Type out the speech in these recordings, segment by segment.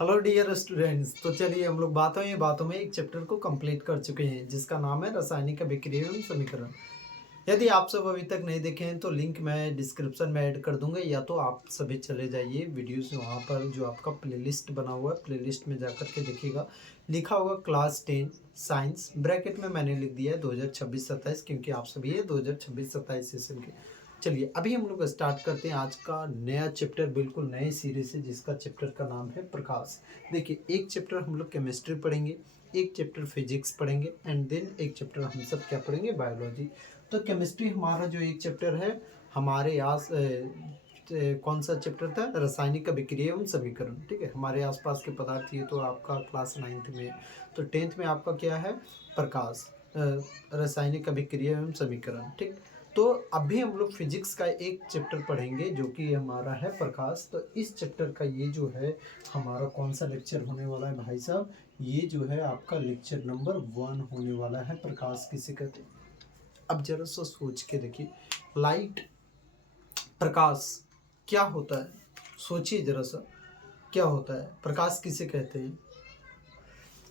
Hello dear students. तो चलिए हम लोग बातों में एक चैप्टर को कंप्लीट कर चुके हैं जिसका नाम है रासायनिक अभिक्रिया एवं समीकरण। यदि आप सब अभी तक नहीं देखे हैं तो लिंक मैं डिस्क्रिप्शन में ऐड कर दूंगा, या तो आप सभी चले जाइए वीडियो से, वहाँ पर जो आपका प्लेलिस्ट बना हुआ है प्लेलिस्ट में जाकर के देखिएगा, लिखा होगा क्लास 10 साइंस, ब्रैकेट में मैंने लिख दिया है 2026-27, क्योंकि आप सभी ये 2026-27 सेशन के। चलिए अभी हम लोग स्टार्ट करते हैं आज का नया चैप्टर, बिल्कुल नए सीरीज से, जिसका चैप्टर का नाम है प्रकाश। देखिए एक चैप्टर हम लोग केमिस्ट्री पढ़ेंगे, एक चैप्टर फिजिक्स पढ़ेंगे एंड देन एक चैप्टर हम सब क्या पढ़ेंगे, बायोलॉजी। तो केमिस्ट्री हमारा जो एक चैप्टर है हमारे यहाँ कौन सा चैप्टर था, रासायनिक अभिक्रिया एवं समीकरण। ठीक है, हमारे आसपास के पदार्थ, ये तो आपका क्लास 9th में। तो 10th में आपका क्या है, प्रकाश, रासायनिक अभिक्रिया एवं समीकरण। ठीक, तो अभी हम लोग फिजिक्स का एक चैप्टर पढ़ेंगे जो कि हमारा है प्रकाश। तो इस चैप्टर का ये जो है हमारा कौन सा लेक्चर होने वाला है भाई साहब, ये जो है आपका लेक्चर नंबर 1 होने वाला है, प्रकाश किसे कहते हैं। अब जरा सा सोच के देखिए, लाइट, प्रकाश क्या होता है, सोचिए जरा सा, क्या होता है, प्रकाश किसे कहते हैं।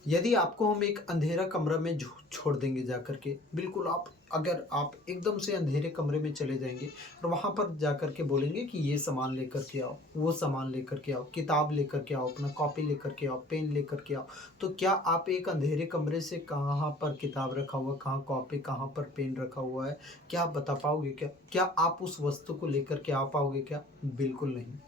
यदि आपको हम एक अंधेरा कमरा में छोड़ देंगे जा कर के, बिल्कुल आप, अगर आप एकदम से अंधेरे कमरे में चले जाएंगे और वहाँ पर जा कर के बोलेंगे कि ये सामान लेकर के आओ, वो सामान लेकर के आओ, किताब लेकर के आओ, अपना कॉपी लेकर के आओ, पेन लेकर के आओ, तो क्या आप एक अंधेरे कमरे से कहाँ पर किताब रखा हुआ, कहाँ कॉपी, कहाँ पर पेन रखा हुआ है, क्या आप बता पाओगे? क्या आप उस वस्तु को लेकर के आ पाओगे क्या? बिल्कुल नहीं।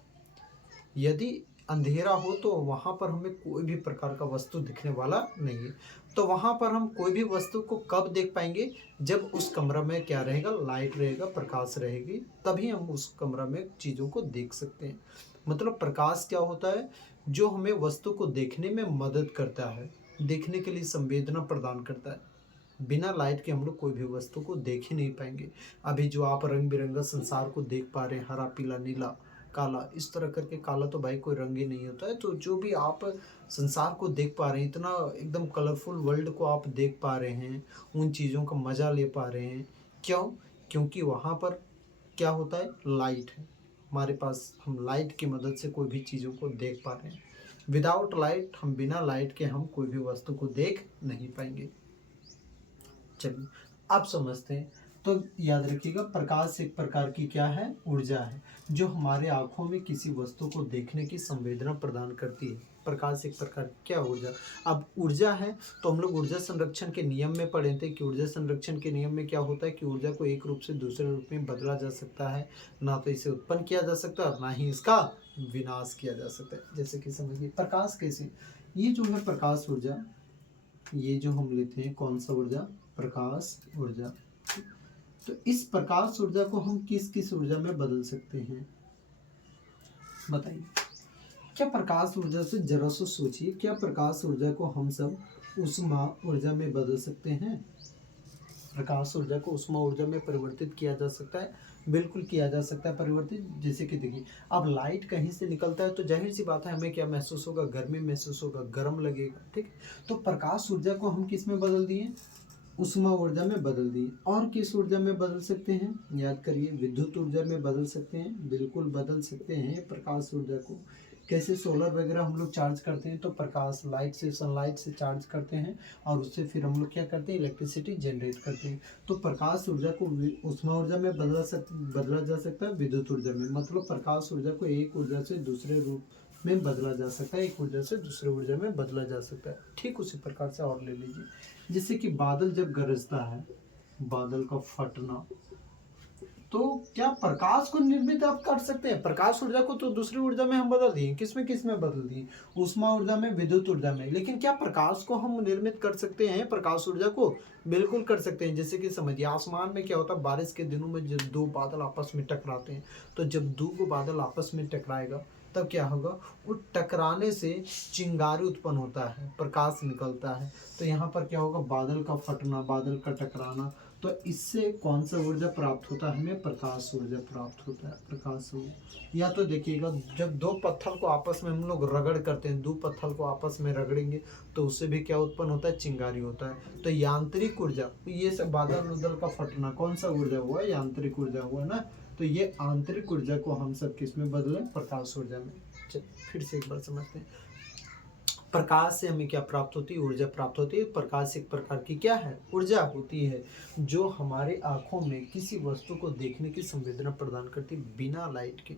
यदि अंधेरा हो तो वहाँ पर हमें कोई भी प्रकार का वस्तु दिखने वाला नहीं है। तो वहाँ पर हम कोई भी वस्तु को कब देख पाएंगे, जब उस कमरा में क्या रहेगा, लाइट रहेगा, प्रकाश रहेगी, तभी हम उस कमरा में चीज़ों को देख सकते हैं। मतलब प्रकाश क्या होता है, जो हमें वस्तु को देखने में मदद करता है, देखने के लिए संवेदना प्रदान करता है। बिना लाइट के हम लोग कोई भी वस्तु को देख ही नहीं पाएंगे। अभी जो आप रंग बिरंगा संसार को देख पा रहे हैं, हरा पीला नीला काला, इस तरह करके, काला तो भाई कोई रंग ही नहीं होता है। तो जो भी आप संसार को देख पा रहे हैं, इतना एकदम कलरफुल वर्ल्ड को आप देख पा रहे हैं, उन चीज़ों का मज़ा ले पा रहे हैं, क्यों? क्योंकि वहाँ पर क्या होता है, लाइट है हमारे पास, हम लाइट की मदद से कोई भी चीज़ों को देख पा रहे हैं। विदाउट लाइट, हम बिना लाइट के हम कोई भी वस्तु को देख नहीं पाएंगे। चलिए आप समझते हैं। तो याद रखिएगा, प्रकाश एक प्रकार की क्या है, ऊर्जा है, जो हमारे आंखों में किसी वस्तु को देखने की संवेदना प्रदान करती है। प्रकाश एक प्रकार की क्या ऊर्जा। अब ऊर्जा है तो हम लोग ऊर्जा संरक्षण के नियम में पढ़े थे कि ऊर्जा संरक्षण के नियम में क्या होता है कि ऊर्जा को एक रूप से दूसरे रूप में बदला जा सकता है, ना तो इसे उत्पन्न किया जा सकता है और ना ही इसका विनाश किया जा सकता है। जैसे कि समझिए प्रकाश कैसे, ये जो है प्रकाश ऊर्जा, ये जो हम लेते हैं कौन सा ऊर्जा, प्रकाश ऊर्जा। तो इस प्रकाश ऊर्जा को हम किस किस ऊर्जा में बदल सकते हैं, बताइए। क्या प्रकाश ऊर्जा से, जरा सा सोचिए, क्या प्रकाश ऊर्जा को हम सब ऊष्मा ऊर्जा में बदल सकते हैं? प्रकाश ऊर्जा को ऊष्मा ऊर्जा में परिवर्तित किया जा सकता है, बिल्कुल किया जा सकता है परिवर्तित। जैसे कि देखिए, अब लाइट कहीं से निकलता है तो जाहिर सी बात है हमें क्या महसूस होगा, गर्मी महसूस होगा, गर्म लगेगा। ठीक, तो प्रकाश ऊर्जा को हम किस में बदल दिए, ऊष्मा ऊर्जा में बदल दी। और किस ऊर्जा में बदल सकते हैं, याद करिए, विद्युत ऊर्जा में बदल सकते हैं, बिल्कुल बदल सकते हैं प्रकाश ऊर्जा को। कैसे, सोलर वगैरह हम लोग चार्ज करते हैं तो प्रकाश लाइट से, सनलाइट से चार्ज करते हैं और उससे फिर हम लोग क्या करते हैं, इलेक्ट्रिसिटी जनरेट करते हैं। तो प्रकाश ऊर्जा को ऊष्मा ऊर्जा में बदला जा सकता है, विद्युत ऊर्जा में। मतलब प्रकाश ऊर्जा को एक ऊर्जा से दूसरे रूप में बदला जा सकता है, एक ऊर्जा से दूसरे ऊर्जा में बदला जा सकता है। ठीक उसी प्रकार से और ले लीजिए, जैसे कि बादल जब गरजता है, बादल का फटना, तो क्या प्रकाश को निर्मित आप कर सकते हैं? प्रकाश ऊर्जा को तो दूसरी ऊर्जा में हम बदल दिए, किस में बदल दिए, ऊष्मा ऊर्जा में, विद्युत ऊर्जा में। लेकिन क्या प्रकाश को हम निर्मित कर सकते हैं, प्रकाश ऊर्जा को? बिल्कुल कर सकते हैं। जैसे कि समझिए, आसमान में क्या होता है, बारिश के दिनों में जब दो बादल आपस में टकराते हैं, तो जब दो बादल आपस में टकराएगा तब क्या होगा, वो टकराने से चिंगारी उत्पन्न होता है, प्रकाश निकलता है। तो यहाँ पर क्या होगा, बादल का फटना, बादल का टकराना। तो इससे कौन सा ऊर्जा प्राप्त होता है, हमें प्रकाश ऊर्जा प्राप्त होता है, प्रकाश ऊर्जा। या तो देखिएगा, जब दो पत्थर को आपस में हम लोग रगड़ करते हैं, दो पत्थर को आपस में रगड़ेंगे तो उससे भी क्या उत्पन्न होता है, चिंगारी होता है। तो यांत्रिक ऊर्जा, ये सब बादल उदल का फटना कौन सा ऊर्जा हुआ, यांत्रिक ऊर्जा हुआ ना। तो ये आंतरिक ऊर्जा को हम सब किस में बदलें, प्रकाश ऊर्जा में। चलिए फिर से एक बार समझते हैं। प्रकाश से हमें क्या प्राप्त होती है? ऊर्जा प्राप्त होती है। प्रकाश एक प्रकार की क्या है? ऊर्जा होती है, जो हमारे आँखों में किसी वस्तु को देखने की संवेदना प्रदान करती है। बिना लाइट के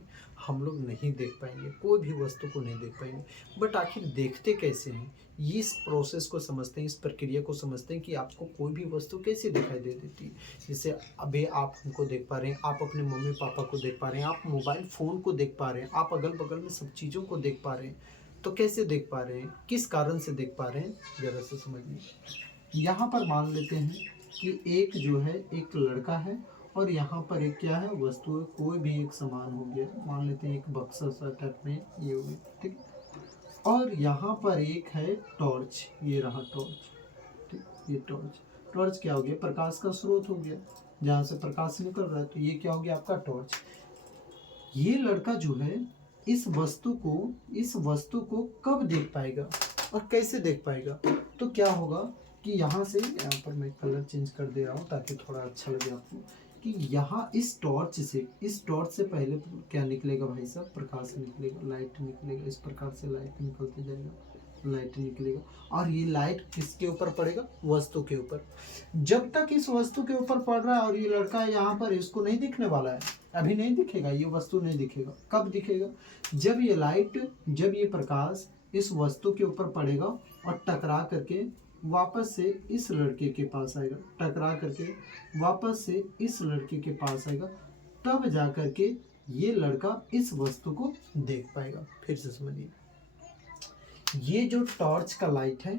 हम लोग नहीं देख पाएँगे, कोई भी वस्तु को नहीं देख पाएँगे। बट आखिर देखते कैसे हैं? ये इस प्रोसेस को समझते हैं, इस प्रक्रिया को समझते हैं कि आपको कोई भी वस्तु कैसे दिखाई दे देती है। जैसे अभी आप हमको देख पा रहे हैं, आप अपने मम्मी-पापा को देख पा रहे हैं, आप मोबाइल फ़ोन को देख पा रहे हैं, आप अगल-बगल में सब चीज़ों को देख पा रहे हैं। तो कैसे देख पा रहे हैं? किस कारण से देख पा रहे हैं? ज़रा सा समझिए। यहाँ पर मान लेते हैं कि एक जो है एक लड़का है और यहाँ पर एक क्या है? वस्तु है, कोई भी एक सामान हो गया। मान लेते हैं एक बक्सा सा टाइप में ये हो गया, ठीक है? और यहाँ पर एक है टॉर्च, ये रहा टॉर्च, ठीक, ये टॉर्च। टॉर्च क्या हो गया? प्रकाश का स्रोत हो गया, जहाँ से प्रकाश निकल रहा है। तो ये क्या हो गया? आपका टॉर्च। ये लड़का जो है इस वस्तु को कब देख पाएगा और कैसे देख पाएगा? तो क्या होगा कि यहाँ से, यहाँ पर मैं कलर चेंज कर दे रहा हूँ ताकि थोड़ा अच्छा लगे आपको, कि यहाँ इस टॉर्च से पहले क्या निकलेगा भाई साहब? प्रकाश निकलेगा, लाइट निकलेगा। इस प्रकार से लाइट निकलते जाएगा, लाइट निकलेगा और ये लाइट किसके ऊपर पड़ेगा? वस्तु के ऊपर। जब तक इस वस्तु के ऊपर पड़ रहा है और ये लड़का यहाँ पर, इसको नहीं दिखने वाला है, अभी नहीं दिखेगा, ये वस्तु नहीं दिखेगा। कब दिखेगा? जब ये प्रकाश इस वस्तु के ऊपर पड़ेगा और टकरा करके वापस से इस लड़के के पास आएगा, टकरा करके वापस से इस लड़के के पास आएगा, तब जा करके ये लड़का इस वस्तु को देख पाएगा। फिर से समझिए, ये जो टॉर्च का लाइट है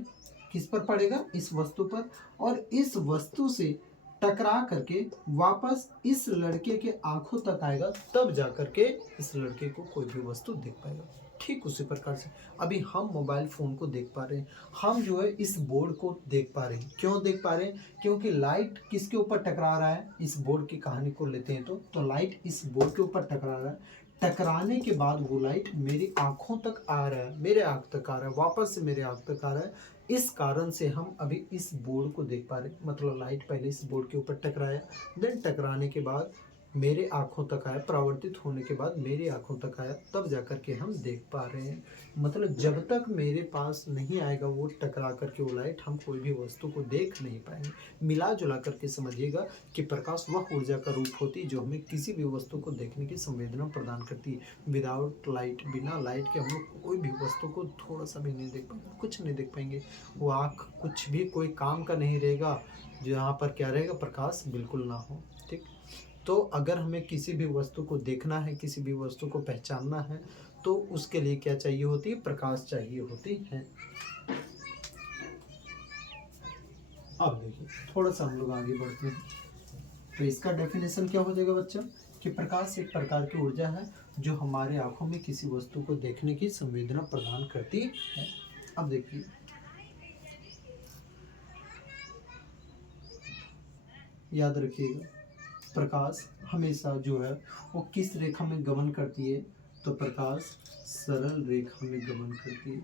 किस पर पड़ेगा? इस वस्तु पर, और इस वस्तु से टकरा करके वापस इस लड़के के आंखों तक आएगा, तब जा करके इस लड़के को कोई भी वस्तु देख पाएगा। ठीक उसी प्रकार से अभी हम मोबाइल फ़ोन को देख पा रहे हैं, हम जो है इस बोर्ड को देख पा रहे हैं। क्यों देख पा रहे हैं? क्योंकि लाइट किसके ऊपर टकरा रहा है? इस बोर्ड की कहानी को लेते हैं तो लाइट इस बोर्ड के ऊपर टकरा रहा है। टकराने के बाद वो लाइट मेरी आँखों तक आ रहा है, मेरे आँख तक आ रहा है, वापस से मेरे आँख तक आ रहा है। इस कारण से हम अभी इस बोर्ड को देख पा रहे हैं। मतलब लाइट पहले इस बोर्ड के ऊपर टकराया, देन टकराने के बाद मेरे आँखों तक आया, परावर्तित होने के बाद मेरी आँखों तक आया, तब जाकर के हम देख पा रहे हैं। मतलब जब तक मेरे पास नहीं आएगा वो टकरा करके वो लाइट, हम कोई भी वस्तु को देख नहीं पाएंगे। मिला जुला करके समझिएगा कि प्रकाश वह ऊर्जा का रूप होती है जो हमें किसी भी वस्तु को देखने की संवेदना प्रदान करती है। विदाउट लाइट, बिना लाइट के हम लोग कोई भी वस्तु को थोड़ा सा भी नहीं देख पाएंगे, कुछ नहीं देख पाएंगे। वो आँख कुछ भी कोई काम का नहीं रहेगा, जहाँ पर क्या रहेगा? प्रकाश बिल्कुल ना हो। ठीक, तो अगर हमें किसी भी वस्तु को देखना है, किसी भी वस्तु को पहचानना है, तो उसके लिए क्या चाहिए होती है? प्रकाश चाहिए होती है। अब देखिए, थोड़ा सा हम लोग आगे बढ़ते हैं। तो इसका डेफिनेशन क्या हो जाएगा बच्चा? कि प्रकाश एक प्रकार की ऊर्जा है जो हमारे आंखों में किसी वस्तु को देखने की संवेदना प्रदान करती है। अब देखिए, याद रखिएगा, प्रकाश हमेशा जो है वो किस रेखा में गमन करती है? तो प्रकाश सरल रेखा में गमन करती है।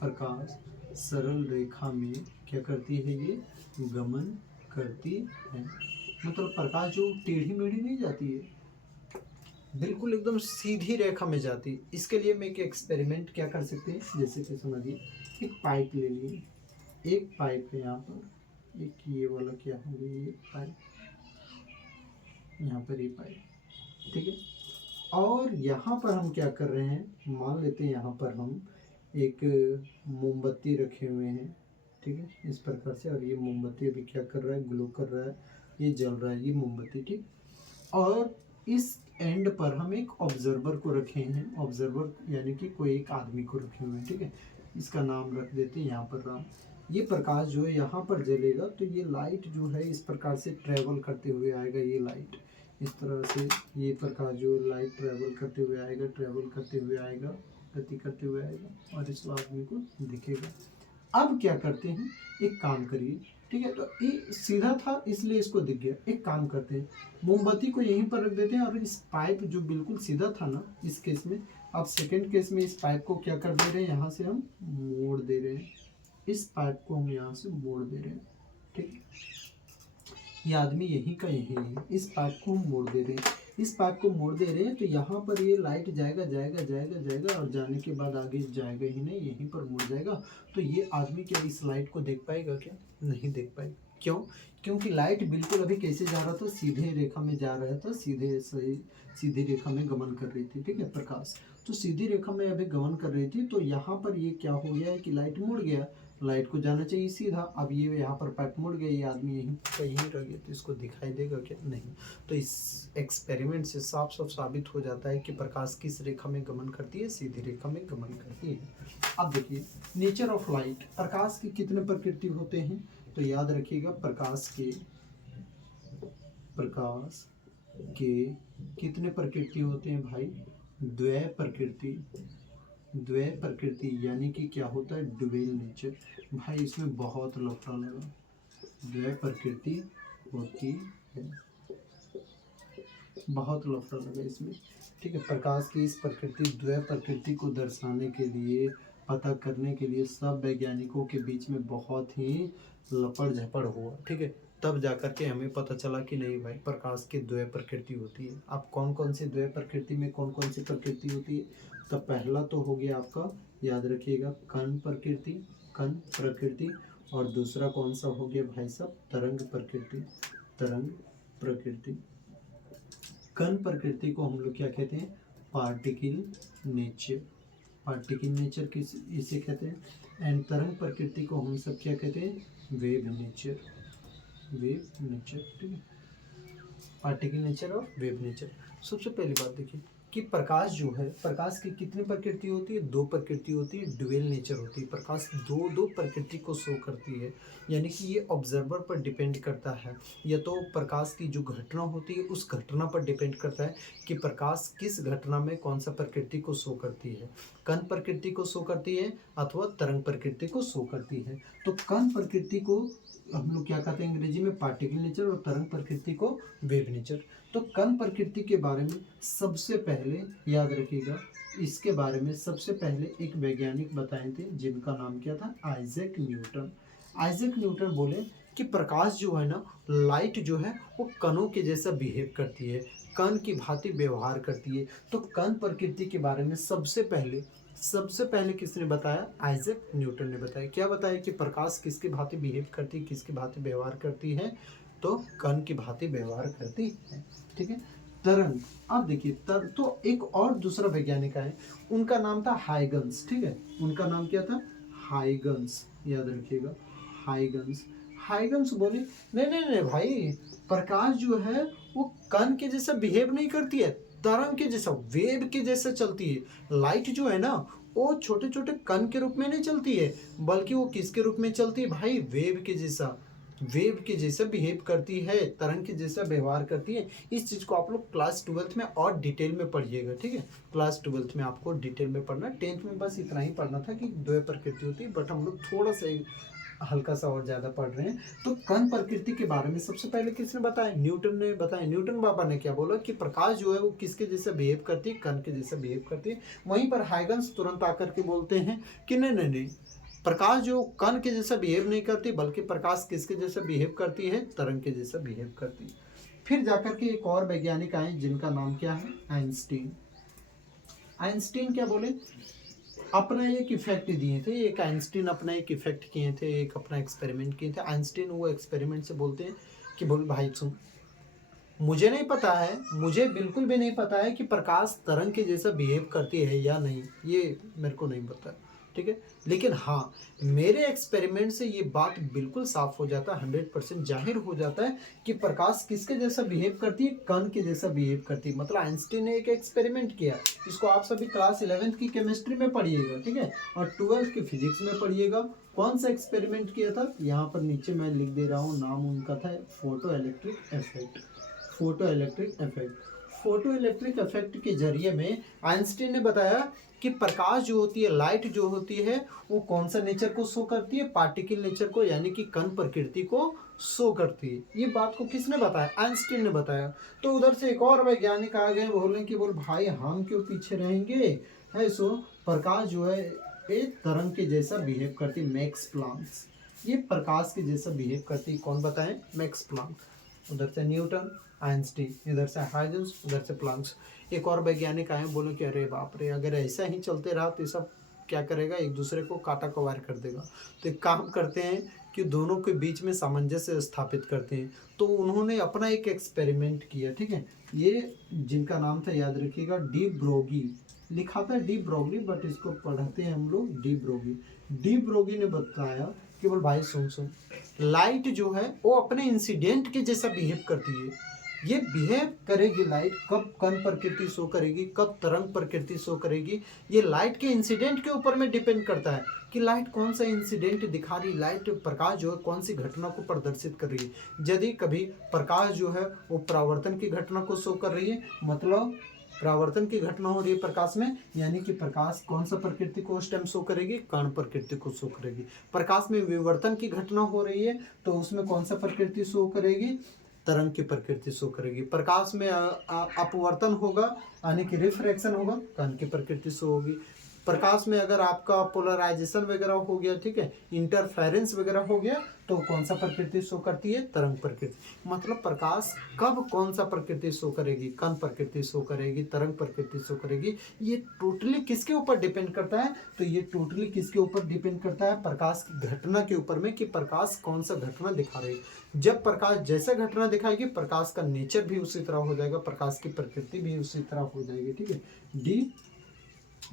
प्रकाश सरल रेखा में क्या करती है? ये गमन करती है। मतलब प्रकाश जो टेढ़ी मेढ़ी नहीं जाती है, बिल्कुल एकदम सीधी रेखा में जाती है। इसके लिए मैं एक एक्सपेरिमेंट क्या कर सकते हैं? जैसे कि समझिए, एक पाइप ले लिए, एक पाइप है यहाँ पर, एक ये वाला क्या हो गया, ये पाइप, यहाँ पर ये पाइप, ठीक है। और यहाँ पर हम क्या कर रहे हैं? मान लेते हैं यहाँ पर हम एक मोमबत्ती रखे हुए हैं, ठीक है, इस प्रकार से। और ये मोमबत्ती अभी क्या कर रहा है? ग्लो कर रहा है, ये जल रहा है, ये मोमबत्ती, ठीक। और इस एंड पर हम एक ऑब्जर्वर को रखे हैं। ऑब्जर्वर यानी कि कोई एक आदमी को रखे हुए हैं, ठीक है। इसका नाम रख देते हैं यहाँ पर राम। ये प्रकाश जो है यहाँ पर जलेगा, तो ये लाइट जो है इस प्रकार से ट्रेवल करते हुए आएगा। ये लाइट इस तरह से, ये प्रकाश जो लाइट ट्रेवल करते हुए आएगा, ट्रेवल करते हुए आएगा, गति करते हुए आएगा और इस आदमी को दिखेगा। अब क्या करते हैं? एक काम करिए, ठीक है। तो ये सीधा था इसलिए इसको दिख गया। एक काम करते हैं, मोमबत्ती को यहीं पर रख देते हैं और इस पाइप जो बिल्कुल सीधा था ना, इस केस में, अब सेकंड केस में इस पाइप को क्या कर दे रहे हैं? यहाँ से हम मोड़ दे रहे हैं। इस पाइप को हम यहाँ से मोड़ दे रहे हैं, ठीक। ये आदमी यहीं का यही है, इस पाइप को हम मोड़ दे रहे हैं। इस पाइप को मोड़ दे रहे हैं तो यहाँ पर ये लाइट जाएगा जाएगा जाएगा जाएगा और जाने के बाद आगे जाएगा ही नहीं, यहीं पर मुड़ जाएगा। तो ये आदमी क्या इस लाइट को देख पाएगा क्या? नहीं देख पाएगा। क्यों? क्योंकि लाइट बिल्कुल अभी कैसे जा रहा था, सीधे रेखा में जा रहा था, सीधी रेखा में गमन कर रही थी, ठीक है, प्रकाश। तो सीधी रेखा में अभी गमन कर रही थी, तो यहाँ पर ये क्या हो गया है कि लाइट मुड़ गया, लाइट को जाना चाहिए सीधा, अब ये यहाँ पर पाइप मुड़ गया, ये आदमी यहीं का यहीं रह गया, तो इसको दिखाई देगा क्या? नहीं। तो इस एक्सपेरिमेंट से साफ साफ साबित हो जाता है कि प्रकाश किस रेखा में गमन करती है? सीधी रेखा में गमन करती है। अब देखिए नेचर ऑफ लाइट, प्रकाश की कितने प्रकृति होते हैं? तो याद रखिएगा प्रकाश के कितने प्रकृति होते हैं भाई? द्वय प्रकृति, यानी कि क्या होता है? Dual nature. भाई इसमें बहुत लफड़ा लगा, द्वय प्रकृति होती है, बहुत लफड़ा लगा इसमें, ठीक है। प्रकाश की इस प्रकृति, द्वय प्रकृति को दर्शाने के लिए, पता करने के लिए सब वैज्ञानिकों के बीच में बहुत ही लपड़ झपड़ हुआ, ठीक है। तब जाकर के हमें पता चला कि नहीं भाई प्रकाश की द्वय प्रकृति होती है। अब कौन कौन सी द्वय प्रकृति में कौन कौन सी प्रकृति होती है? तो पहला तो हो गया आपका, याद रखिएगा, कण प्रकृति, और दूसरा कौन सा हो गया भाई साहब? तरंग प्रकृति। कण प्रकृति को हम लोग क्या कहते हैं? पार्टिकल नेचर किस इसे कहते हैं। एंड तरंग प्रकृति को हम सब क्या कहते हैं? वेव नेचर, ठीक है। पार्टिकल नेचर और वेव नेचर। सबसे पहली बात देखिए कि प्रकाश जो है, प्रकाश की कितनी प्रकृति होती है? दो प्रकृति होती है, ड्यूअल नेचर होती है। प्रकाश दो प्रकृति को शो करती है, यानी कि ये ऑब्जर्वर पर डिपेंड करता है, या तो प्रकाश की जो घटना होती है उस घटना पर डिपेंड करता है कि प्रकाश किस घटना में कौन सा प्रकृति को शो करती है, कण प्रकृति को शो करती है अथवा तरंग प्रकृति को शो करती है। तो कण प्रकृति को हम लोग क्या कहते हैं अंग्रेजी में? पार्टिकल नेचर, और तरंग प्रकृति को वेव नेचर। तो कण प्रकृति के बारे में सबसे पहले याद रखिएगा, इसके बारे में सबसे पहले एक वैज्ञानिक बताए थे जिनका नाम क्या था? आइजैक न्यूटन बोले कि प्रकाश जो है ना, लाइट जो है वो कणों के जैसा बिहेव करती है, कण की भांति व्यवहार करती है। तो कण प्रकृति के बारे में सबसे पहले किसने बताया? आइजैक न्यूटन ने बताया। क्या बताया? कि प्रकाश किसकी भांति बिहेव करती है, किसकी भांति व्यवहार करती है? तो कण की भांति व्यवहार करती है, ठीक है। तरंग, अब देखिए तो एक और दूसरा वैज्ञानिक आए, उनका नाम था हाइगन्स, ठीक है। उनका नाम क्या था? हाइगन्स, याद रखिएगा, हाइगन्स बोले नहीं भाई, प्रकाश जो है वो कण के जैसा बिहेव नहीं करती है, तरंग के जैसा, वेव के जैसा चलती है। लाइट जो है ना वो छोटे छोटे कण के रूप में नहीं चलती है, बल्कि वो किसके रूप में चलती है भाई? वेव के जैसा बिहेव करती है, तरंग के जैसा व्यवहार करती है। इस चीज़ को आप लोग क्लास 12th में और डिटेल में पढ़िएगा, ठीक है। क्लास 12th में आपको डिटेल में पढ़ना, 10th में बस इतना ही पढ़ना था कि द्वय प्रकृति होती है, बट हम लोग थोड़ा सा हल्का सा और ज़्यादा पढ़ रहे हैं। तो कण प्रकृति के बारे में सबसे पहले किसने बताया? न्यूटन ने बताया। न्यूटन बाबा ने क्या बोला कि प्रकाश जो है वो किसके जैसा बिहेव करती है? कण के जैसा बिहेव करती है। वहीं पर हाइगन्स तुरंत आकर के बोलते हैं कि नहीं, प्रकाश जो कण के जैसा बिहेव नहीं करती, बल्कि प्रकाश किसके जैसा बिहेव करती है? तरंग के जैसा बिहेव करती है। फिर जाकर के एक और वैज्ञानिक आए जिनका नाम क्या है? आइंस्टीन क्या बोले? अपना एक इफेक्ट दिए थे, एक आइंस्टीन अपना एक इफेक्ट किए थे, एक अपना एक्सपेरिमेंट किए थे। आइंस्टीन वो एक्सपेरिमेंट से बोलते हैं कि बोल भाई सुन, मुझे नहीं पता है, मुझे बिल्कुल भी नहीं पता है कि प्रकाश तरंग के जैसा बिहेव करती है या नहीं, ये मेरे को नहीं पता, ठीक है। लेकिन हाँ, मेरे एक्सपेरिमेंट से ये बात बिल्कुल साफ हो जाता है, 100% जाहिर हो जाता है कि प्रकाश किसके जैसा बिहेव करती है? कण के जैसा बिहेव करती है। मतलब आइंस्टीन ने एक एक्सपेरिमेंट किया, इसको आप सभी क्लास 11th की केमिस्ट्री में पढ़िएगा, ठीक है, और 12th की फिजिक्स में पढ़िएगा। कौन सा एक्सपेरिमेंट किया था? यहाँ पर नीचे मैं लिख दे रहा हूँ, नाम उनका था फोटो इलेक्ट्रिक इफेक्ट के जरिए में आइंस्टीन ने बताया कि प्रकाश जो होती है, लाइट जो होती है, वो कौन सा नेचर को शो करती है? पार्टिकल नेचर को, यानी कि कण प्रकृति को शो करती है। ये बात को किसने बताया? आइंस्टीन ने बताया। तो उधर से एक और वैज्ञानिक आ गए, बोले कि बोल भाई हम क्यों पीछे रहेंगे, है सो प्रकाश जो है एक तरंग के जैसा बिहेव करती है। मैक्स प्लांक ये प्रकाश के जैसा बिहेव करती है। कौन बताए? Max Planck. उधर से न्यूटन, आइंस्टीन, इधर से हाइजेंस, उधर से प्लैंक्स। एक और वैज्ञानिक आए, बोले कि अरे बाप रे, अगर ऐसा ही चलते रहा तो ये सब क्या करेगा, एक दूसरे को काटा कवार कर देगा। तो एक काम करते हैं कि दोनों के बीच में सामंजस्य स्थापित करते हैं। तो उन्होंने अपना एक एक्सपेरिमेंट किया, ठीक है। ये जिनका नाम था, याद रखिएगा, डी ब्रोगी, लिखा था डी ब्रोगी, बट इसको पढ़ते हैं हम लोग डी ब्रोगी। डी ब्रोगी ने बताया कि बोल भाई सुन सुन, लाइट जो है वो अपने इंसिडेंट के जैसा बिहेव करती है। ये बिहेव करेगी लाइट, कब कण प्रकृति शो करेगी, कब तरंग प्रकृति शो करेगी, ये लाइट के इंसिडेंट के ऊपर में डिपेंड करता है कि लाइट कौन सा इंसिडेंट दिखा रही, लाइट प्रकाश जो है कौन सी घटना को प्रदर्शित कर रही है। यदि कभी प्रकाश जो है वो परावर्तन की घटना को शो कर रही है, मतलब परावर्तन की घटना हो रही है प्रकाश में, यानी कि प्रकाश कौन सा प्रकृति को उस टाइम शो करेगी, कण प्रकृति को शो करेगी। प्रकाश में विवर्तन की घटना हो रही है तो उसमें कौन सा प्रकृति शो करेगी, तरंग की प्रकृति शो करेगी। प्रकाश में अपवर्तन होगा, यानी कि रिफ्रैक्शन होगा, कण की प्रकृति शो होगी। प्रकाश में अगर आपका पोलराइजेशन वगैरह हो गया, ठीक है, इंटरफेरेंस वगैरह हो गया, तो कौन सा प्रकृति शो करती है, तरंग प्रकृति। मतलब प्रकाश कब कौन सा प्रकृति शो करेगी, कण प्रकृति शो करेगी, तरंग प्रकृति शो करेगी, ये टोटली किसके ऊपर डिपेंड करता है, तो ये टोटली किसके ऊपर डिपेंड करता है, प्रकाश की घटना के ऊपर में, कि प्रकाश कौन सा घटना दिखा रही है। जब प्रकाश जैसा घटना दिखाएगी, प्रकाश का नेचर भी उसी तरह हो जाएगा, प्रकाश की प्रकृति भी उसी तरह हो जाएगी, ठीक है। डी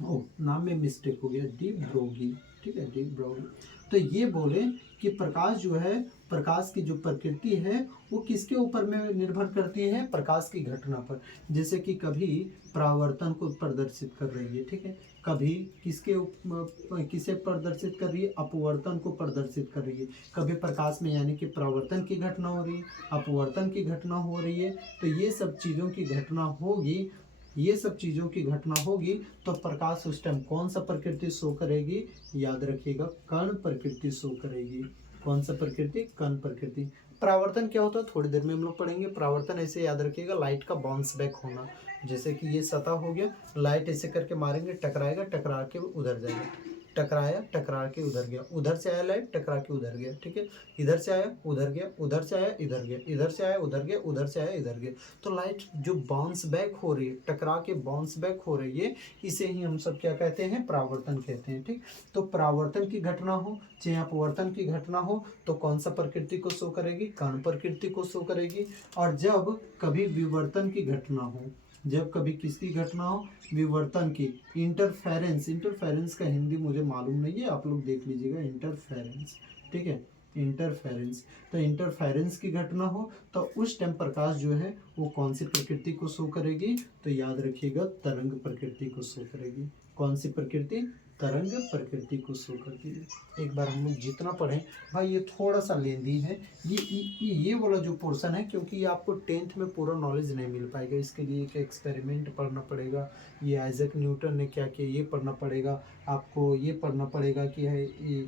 नाम में मिस्टेक हो गया, डी ब्रोगी, ठीक है, डी ब्रोगी। तो ये बोले कि प्रकाश जो है, प्रकाश की जो प्रकृति है वो किसके ऊपर में निर्भर करती है, प्रकाश की घटना पर। जैसे कि कभी परावर्तन को प्रदर्शित कर रही है, ठीक है, कभी किसे प्रदर्शित कर रही है, अपवर्तन को प्रदर्शित कर रही है। कभी प्रकाश में यानी कि परावर्तन की घटना हो रही है, अपवर्तन की घटना हो रही है। तो ये सब चीज़ों की घटना होगी, ये सब चीज़ों की घटना होगी तो प्रकाश उस टाइम कौन सा प्रकृति शो करेगी, याद रखिएगा, कण प्रकृति शो करेगी। कौन सा प्रकृति, कण प्रकृति। परावर्तन क्या होता है, थोड़ी देर में हम लोग पढ़ेंगे। परावर्तन ऐसे याद रखिएगा, लाइट का बाउंस बैक होना। जैसे कि ये सतह हो गया, लाइट ऐसे करके मारेंगे, टकराएगा, टकरा के उधर जाएगा, टकराया, टकरा के उधर गया, उधर से आया लाइट, टकरा के उधर गया, ठीक है। इधर से आया, उधर गया, उधर से आया, इधर गया, इधर से आया, उधर गया, उधर से आया, इधर गया। तो लाइट जो बाउंस बैक हो रही है, टकरा के बाउंस बैक हो रही है, इसे ही हम सब क्या कहते हैं, परावर्तन कहते हैं, ठीक। तो परावर्तन की घटना हो चाहे अपवर्तन की घटना हो तो कौन सा प्रकृति को शो करेगी, कण प्रकृति को शो करेगी। और जब कभी विवर्तन की घटना हो, जब कभी किसकी घटना हो, विवर्तन की, इंटरफेरेंस, इंटरफेरेंस का हिंदी मुझे मालूम नहीं है, आप लोग देख लीजिएगा, इंटरफेरेंस, ठीक है, इंटरफेरेंस। तो इंटरफेरेंस की घटना हो तो उस टाइम प्रकाश जो है वो कौन सी प्रकृति को शो करेगी, तो याद रखिएगा, तरंग प्रकृति को शो करेगी। कौन सी प्रकृति, तरंग प्रकृति को शो करती है। एक बार हम लोग जितना पढ़ें, भाई ये थोड़ा सा लेंदी है, ये वाला जो पोर्शन है, क्योंकि ये आपको 10th में पूरा नॉलेज नहीं मिल पाएगा। इसके लिए एक एक्सपेरिमेंट पढ़ना पड़ेगा, ये आइजैक न्यूटन ने क्या किया ये पढ़ना पड़ेगा आपको। ये पढ़ना पड़ेगा कि है ये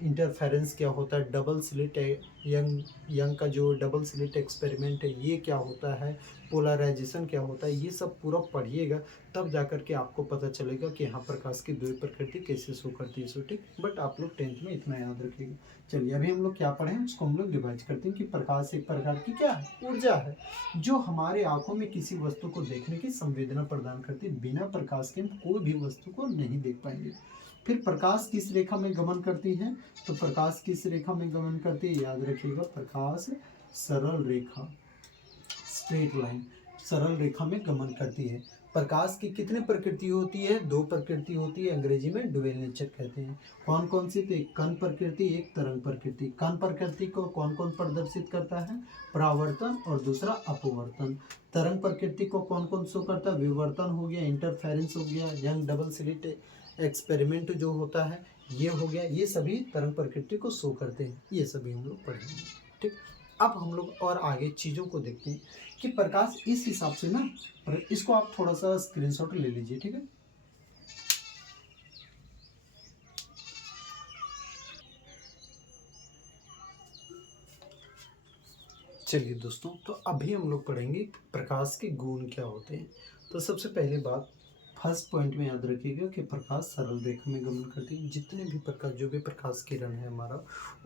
इंटरफेरेंस क्या होता है, डबल स्लिट यंग का जो डबल स्लिट एक्सपेरिमेंट है ये क्या होता है, पोलराइजेशन क्या होता है, ये सब पूरा पढ़िएगा, तब जाकर के आपको पता चलेगा कि यहाँ प्रकाश की द्वि प्रकृति कैसे शो करती है। सो ठीक, बट आप लोग 10th में इतना याद रखिएगा। चलिए अभी हम लोग क्या पढ़ें उसको हम लोग डिवाइड करते हैं कि प्रकाश एक प्रकार की क्या है, ऊर्जा है, जो हमारे आंखों में किसी वस्तु को देखने की संवेदना प्रदान करती है। बिना प्रकाश के हम कोई भी वस्तु को नहीं देख पाएंगे। फिर प्रकाश किस रेखा में गमन करती है, तो प्रकाश किस रेखा में गमन करती है, याद रखिएगा, प्रकाश सरल रेखा, स्ट्रेट लाइन, सरल रेखा में गमन करती है। प्रकाश की कितनी प्रकृति होती है, दो प्रकृति होती है, अंग्रेजी में ड्यूअल नेचर कहते हैं। कौन कौन सी, तो एक कण प्रकृति, एक तरंग प्रकृति। कण प्रकृति को कौन कौन प्रदर्शित करता है, परावर्तन, और दूसरा अपवर्तन। तरंग प्रकृति को कौन कौन शो करता है, विवर्तन हो गया, इंटरफेरेंस हो गया, यंग डबल स्लिट एक्सपेरिमेंट जो होता है ये हो गया, ये सभी तरंग प्रकृति को शो करते हैं। ये सभी हम लोग पढ़ेंगे, ठीक। अब हम लोग और आगे चीज़ों को देखते हैं कि प्रकाश इस हिसाब से ना, इसको आप थोड़ा सा स्क्रीनशॉट ले लीजिए, ठीक है। चलिए दोस्तों, तो अभी हम लोग पढ़ेंगे प्रकाश के गुण क्या होते हैं। तो सबसे पहली बात, फर्स्ट पॉइंट में याद रखिएगा कि प्रकाश सरल रेखा में गमन करती है। जितने भी प्रकाश, जो भी प्रकाश किरण है हमारा,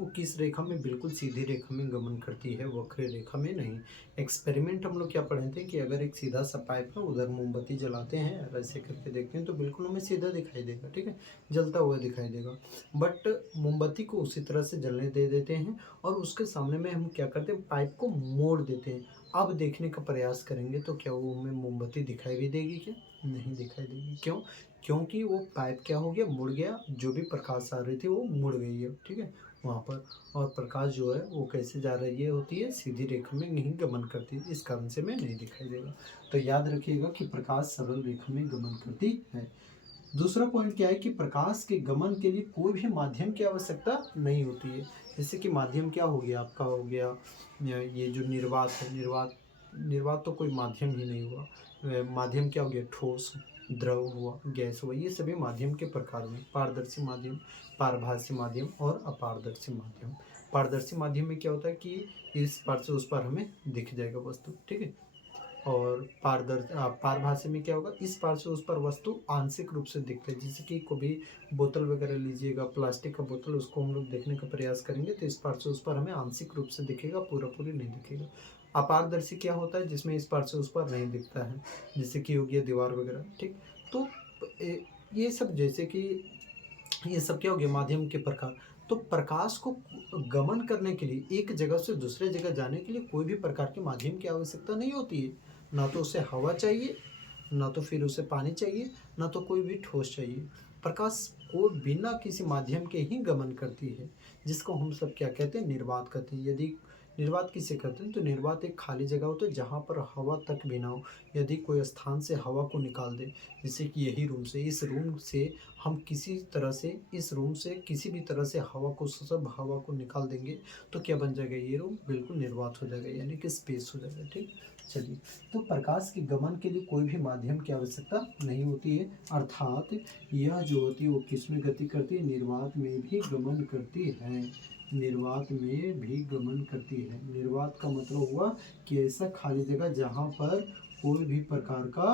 वो किस रेखा में, बिल्कुल सीधी रेखा में गमन करती है, वक्र रेखा में नहीं। एक्सपेरिमेंट हम लोग क्या पढ़े थे कि अगर एक सीधा सा पाइप है, उधर मोमबत्ती जलाते हैं और ऐसे करके देखते हैं तो बिल्कुल हमें सीधा दिखाई देगा, ठीक है, जलता हुआ दिखाई देगा। बट मोमबत्ती को उसी तरह से जलने दे देते हैं और उसके सामने में हम क्या करते हैं, पाइप को मोड़ देते हैं। अब देखने का प्रयास करेंगे तो क्या वो हमें मोमबत्ती दिखाई भी देगी क्या? नहीं दिखाई देगी। क्यों? क्योंकि वो पाइप क्या हो गया, मुड़ गया, जो भी प्रकाश आ रही थी वो मुड़ गई है, ठीक है, वहाँ पर। और प्रकाश जो है वो कैसे जा रही है, होती है सीधी रेखा में नहीं गमन करती, इस कारण से हमें नहीं दिखाई देगा। तो याद रखिएगा कि प्रकाश सरल रेखा में गमन करती है। दूसरा पॉइंट क्या है कि प्रकाश के गमन के लिए कोई भी माध्यम की आवश्यकता नहीं होती है। जैसे कि माध्यम क्या हो गया, आपका हो गया ये जो निर्वात है, निर्वात तो कोई माध्यम ही नहीं हुआ। माध्यम क्या हो गया, ठोस, द्रव हुआ, गैस हुआ, ये सभी माध्यम के प्रकार में। पारदर्शी माध्यम, पारभासी माध्यम और अपारदर्शी माध्यम। पारदर्शी माध्यम में क्या होता है कि इस पार से उस पार हमें दिख जाएगा वस्तु, ठीक है। और पारभासी में क्या होगा, इस पार से उस पार वस्तु आंशिक रूप से दिखते हैं। जैसे कि कभी बोतल वगैरह लीजिएगा, प्लास्टिक का बोतल, उसको हम लोग देखने का प्रयास करेंगे तो इस पार से उस पार हमें आंशिक रूप से दिखेगा, पूरा पूरी नहीं दिखेगा। अपारदर्शी क्या होता है, जिसमें इस पार से उस पार नहीं दिखता है, जैसे कि हो गया दीवार वगैरह, ठीक। तो ये सब, जैसे कि ये सब क्या हो गया, माध्यम के प्रकार। तो प्रकाश को गमन करने के लिए, एक जगह से दूसरे जगह जाने के लिए कोई भी प्रकार के माध्यम की आवश्यकता नहीं होती है। ना तो उसे हवा चाहिए, ना तो फिर उसे पानी चाहिए, ना तो कोई भी ठोस चाहिए। प्रकाश को बिना किसी माध्यम के ही गमन करती है, जिसको हम सब क्या कहते हैं, निर्वात कहते हैं। यदि निर्वात किसे कहते हैं, तो निर्वात एक खाली जगह हो तो जहाँ पर हवा तक भी ना हो। यदि कोई स्थान से हवा को निकाल दे, जैसे कि यही रूम से, इस रूम से हम किसी तरह से, इस रूम से किसी भी तरह से हवा को, सब हवा को निकाल देंगे तो क्या बन जाएगा, ये रूम बिल्कुल निर्वात हो जाएगा, यानी कि स्पेस हो जाएगा, ठीक। चलिए, तो प्रकाश के गमन के लिए कोई भी माध्यम की आवश्यकता नहीं होती है, अर्थात यह जो होती है वो किस में गति करती है, निर्वात में भी गमन करती है। निर्वात में भी गमन करती है। निर्वात का मतलब हुआ कि ऐसा खाली जगह जहाँ पर कोई भी प्रकार का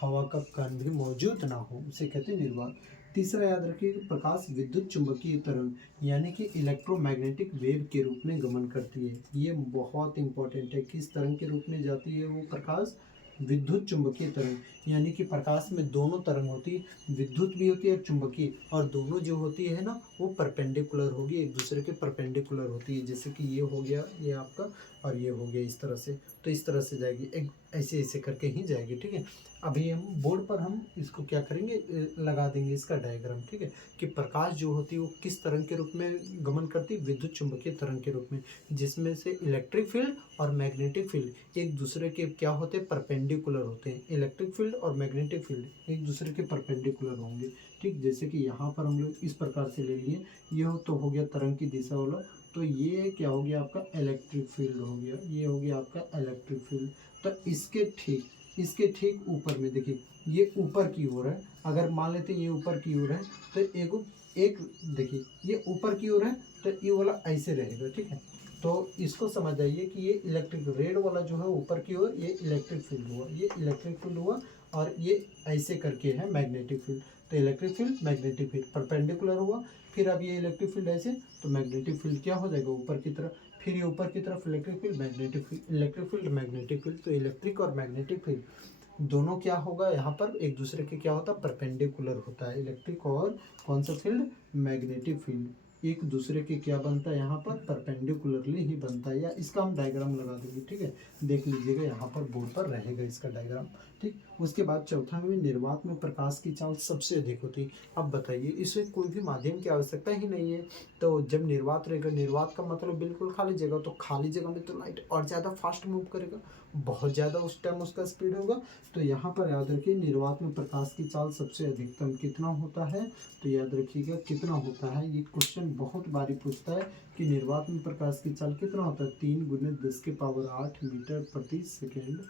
हवा का कण भी मौजूद ना हो, उसे कहते हैं निर्वात। तीसरा याद रखिए, प्रकाश विद्युत चुंबकीय तरंग यानी कि इलेक्ट्रोमैग्नेटिक वेव के रूप में गमन करती है। ये बहुत इंपॉर्टेंट है, किस तरंग के रूप में जाती है वो प्रकाश, विद्युत चुंबकीय तरंग। यानी कि प्रकाश में दोनों तरंग होती है, विद्युत भी होती है और चुंबकीय, और दोनों जो होती है ना वो परपेंडिकुलर होगी, एक दूसरे के परपेंडिकुलर होती है। जैसे कि ये हो गया, ये आपका, और ये हो गया इस तरह से, तो इस तरह से जाएगी, एक ऐसे ऐसे करके ही जाएगी, ठीक है। अभी हम बोर्ड पर हम इसको क्या करेंगे, लगा देंगे इसका डायग्राम, ठीक है, कि प्रकाश जो होती है वो किस तरंग के रूप में गमन करती है, विद्युत चुंबकीय तरंग के रूप में, जिसमें से इलेक्ट्रिक फील्ड और मैग्नेटिक फील्ड एक दूसरे के क्या होते हैं, परपेंडिकुलर होते हैं। इलेक्ट्रिक फील्ड और मैग्नेटिक फील्ड एक दूसरे के परपेंडिकुलर होंगे, ठीक। जैसे कि यहाँ पर हम लोग इस प्रकार से ले लिए, यह तो हो गया तरंग की दिशा वाला, तो ये क्या हो गया आपका इलेक्ट्रिक फील्ड हो गया, ये हो गया आपका इलेक्ट्रिक फील्ड। तो इसके ठीक ऊपर में देखिए, ये ऊपर की ओर है, अगर मान लेते हैं ये ऊपर की ओर है तो एक देखिए ये ऊपर की ओर है, तो ये वाला ऐसे रहेगा, ठीक है। तो इसको समझ जाइए कि ये इलेक्ट्रिक, रेड वाला जो है ऊपर की ओर, ये इलेक्ट्रिक फील्ड हुआ, ये इलेक्ट्रिक फील्ड हुआ, और ये ऐसे करके है मैग्नेटिक फील्ड। तो electric field, magnetic field perpendicular हुआ, फिर अब ये इलेक्ट्रिक फील्ड ऐसे, तो मैग्नेटिक फील्ड क्या हो जाएगा, ऊपर की तरफ, फिर ये ऊपर की तरफ electric field, magnetic field, electric field, magnetic field. तो इलेक्ट्रिक और मैग्नेटिक फील्ड दोनों क्या होगा, यहाँ पर एक दूसरे के क्या होता है, परपेंडिकुलर होता है। इलेक्ट्रिक और कौन सा फील्ड, मैग्नेटिक फील्ड, एक दूसरे के क्या बनता है, यहाँ पर परपेंडिकुलरली ही बनता है। या इसका हम डायग्राम लगा देंगे, ठीक है, देख लीजिएगा, यहाँ पर बोर्ड पर रहेगा इसका डायग्राम, ठीक। उसके बाद चौथा में, निर्वात में प्रकाश की चाल सबसे अधिक होती है। अब बताइए, इसमें कोई भी माध्यम की आवश्यकता ही नहीं है। तो जब निर्वात रहेगा, निर्वात का मतलब बिल्कुल खाली जगह, तो खाली जगह में तो लाइट और ज़्यादा फास्ट मूव करेगा, बहुत ज़्यादा उस टाइम उसका स्पीड होगा। तो यहाँ पर याद रखिए, निर्वात में प्रकाश की चाल सबसे अधिकतम कितना होता है, तो याद रखिएगा कितना होता है। ये क्वेश्चन बहुत बारी पूछता है कि निर्वात में प्रकाश की चाल कितना होता है, 3 × 10⁸ मीटर प्रति सेकेंड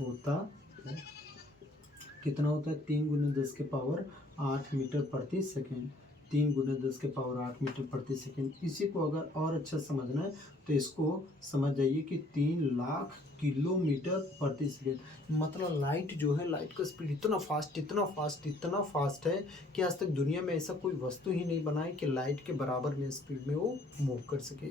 होता है। कितना होता है, 3 × 10⁸ मीटर प्रति सेकेंड। 3 × 10⁸ इसी को अगर और अच्छा समझना है तो इसको समझ जाइए कि 3 लाख किलोमीटर प्रति सेकेंड। मतलब लाइट जो है, लाइट का स्पीड इतना फास्ट, इतना फास्ट, इतना फास्ट है कि आज तक दुनिया में ऐसा कोई वस्तु ही नहीं बना है कि लाइट के बराबर में स्पीड में वो मूव कर सके।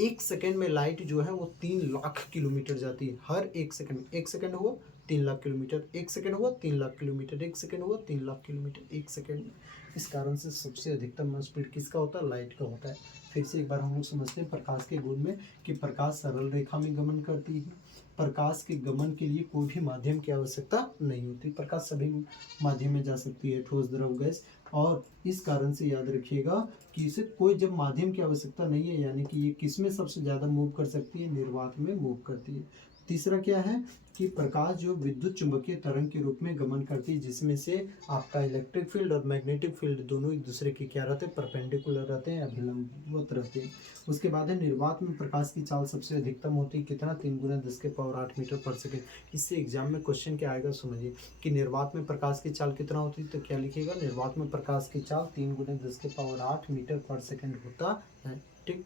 1 सेकेंड में लाइट जो है वो 3 लाख किलोमीटर जाती है। हर 1 सेकेंड, 1 सेकेंड हुआ 3 लाख किलोमीटर, 1 सेकेंड हुआ 3 लाख किलोमीटर, 1 सेकेंड हुआ 3 लाख किलोमीटर 1 सेकेंड में। इस कारण से सबसे अधिकतम स्पीड किसका होता है? लाइट का होता है। फिर से एक बार हम लोग समझते हैं प्रकाश के गुण में कि प्रकाश सरल रेखा में गमन करती है। प्रकाश के गमन के लिए कोई भी माध्यम की आवश्यकता नहीं होती। प्रकाश सभी माध्यम में जा सकती है, ठोस, द्रव, गैस। और इस कारण से याद रखिएगा कि इसे कोई जब माध्यम की आवश्यकता नहीं है, यानी कि ये किस में सबसे ज़्यादा मूव कर सकती है? निर्वात में मूव करती है। तीसरा क्या है कि प्रकाश जो विद्युत चुंबकीय तरंग के रूप में गमन करती है, जिसमें से आपका इलेक्ट्रिक फील्ड और मैग्नेटिक फील्ड दोनों एक दूसरे के क्या रहते हैं? परपेंडिकुलर रहते हैं, अभिलंबवत रहते हैं। उसके बाद है निर्वात में प्रकाश की चाल सबसे अधिकतम होती है कितना? 3 × 10⁸ मीटर पर सेकेंड। इससे एग्जाम में क्वेश्चन क्या आएगा समझिए कि निर्वात में प्रकाश की चाल कितना होती है, तो क्या लिखिएगा? निर्वात में प्रकाश की चाल 3 × 10⁸ मीटर पर सेकेंड होता है। ठीक।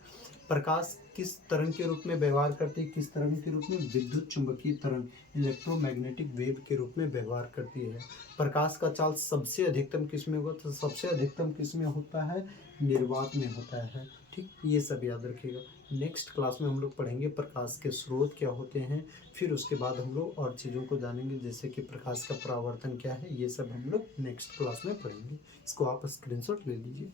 प्रकाश किस तरंग के रूप में व्यवहार करती है? किस तरंग के रूप में? विद्युत चुंबकीय तरंग, इलेक्ट्रोमैग्नेटिक वेव के रूप में व्यवहार करती है। प्रकाश का चाल सबसे अधिकतम किस में होगा? तो सबसे अधिकतम किस में होता है? निर्वात में होता है। ठीक, ये सब याद रखिएगा। नेक्स्ट क्लास में हम लोग पढ़ेंगे प्रकाश के स्रोत क्या होते हैं। फिर उसके बाद हम लोग और चीज़ों को जानेंगे, जैसे कि प्रकाश का परावर्तन क्या है। ये सब हम लोग नेक्स्ट क्लास में पढ़ेंगे। इसको आप स्क्रीनशॉट ले लीजिए।